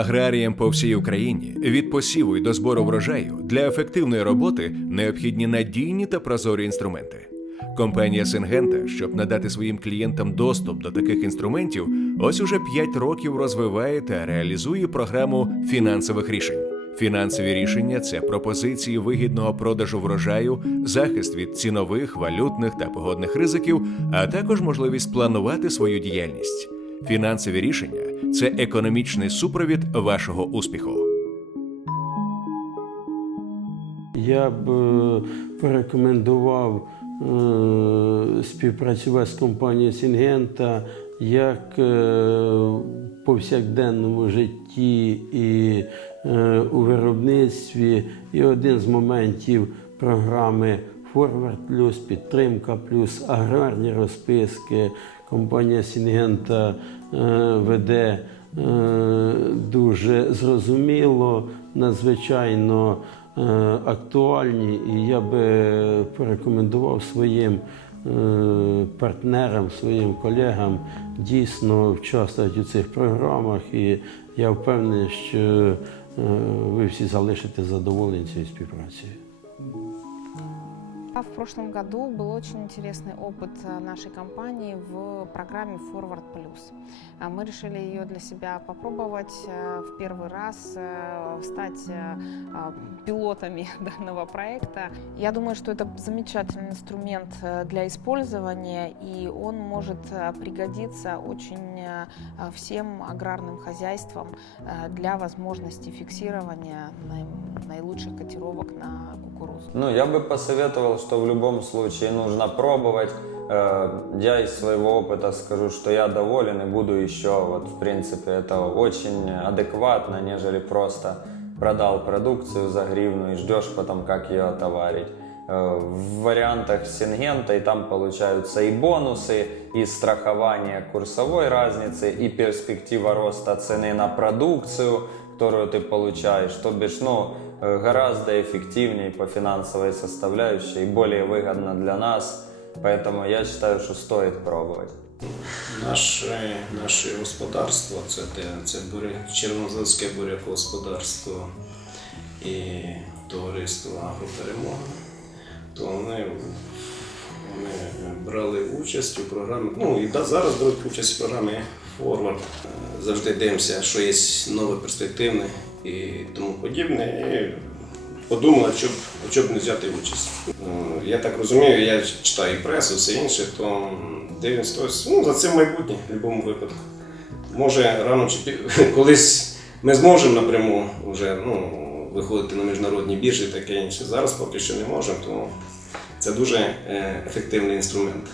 Аграріям по всій Україні від посіву й до збору врожаю для ефективної роботи необхідні надійні та прозорі інструменти. Компанія Сингента, щоб надати своїм клієнтам доступ до таких інструментів, ось уже 5 років розвиває та реалізує програму фінансових рішень. Фінансові рішення це пропозиції вигідного продажу врожаю, захист від цінових, валютних та погодних ризиків, а також можливість планувати свою діяльність. Фінансові рішення це економічний супровід вашого успіху. Я б е, порекомендував е, співпрацювати з компанією Сінгента як е, в повсякденному житті і у виробництві. І один з моментів програми Форвард Плюс, підтримка плюс, аграрні розписки. Компанія Сінгента е, веде е, дуже зрозуміло, надзвичайно е, актуальні, і я би порекомендував своїм партнерам, своїм колегам дійсно вчаствувати у цих програмах. І я впевнений, що ви всі залишите задоволені цією співпрацею. А В прошлом году был очень интересный опыт э, нашей компании в программе Forward Plus. А Мы решили ее для себя попробовать э, в первый раз, э, стать а, пилотами данного проекта. Я думаю, что это замечательный инструмент для использования, и он может пригодиться очень всем аграрным хозяйствам для возможности фиксирования наилучших котировок на кукурузу. Ну, я бы посоветовал, что в любом случае нужно пробовать. Э, Я из своего опыта скажу, что я доволен и буду еще. Вот, в принципе, это очень адекватно, нежели просто продал продукцию за гривну и ждешь потом, как ее отоварить. Э, В вариантах Сингента и там получаются и бонусы, и страхование курсовой разницы, и перспектива роста цены на продукцию, которую ты получаешь. То бишь, ну, э, гораздо эффективнее по финансовой составляющей и более выгодно для нас. Поэтому я считаю, что стоит пробовать. Наше, наше господарство, це, те- це буря, Червонозавське бурякогосподарство і товариство Агроперемога, то вони, вони брали участь у програмі, ну і да, зараз беруть участь в програмі Форвард. Завжди дивимося, що є нове перспективне і тому подібне. І подумали, щоб, щоб не взяти участь. Ну, Я так розумію, я читаю і пресу, все інше, то дивимося, тобто, ну, за цим майбутнє в будь-якому випадку. Може, рано чи колись ми зможемо напряму вже ну, виходити на міжнародні біржі таке інше. Зараз поки що не можемо, то це дуже е, ефективний інструмент.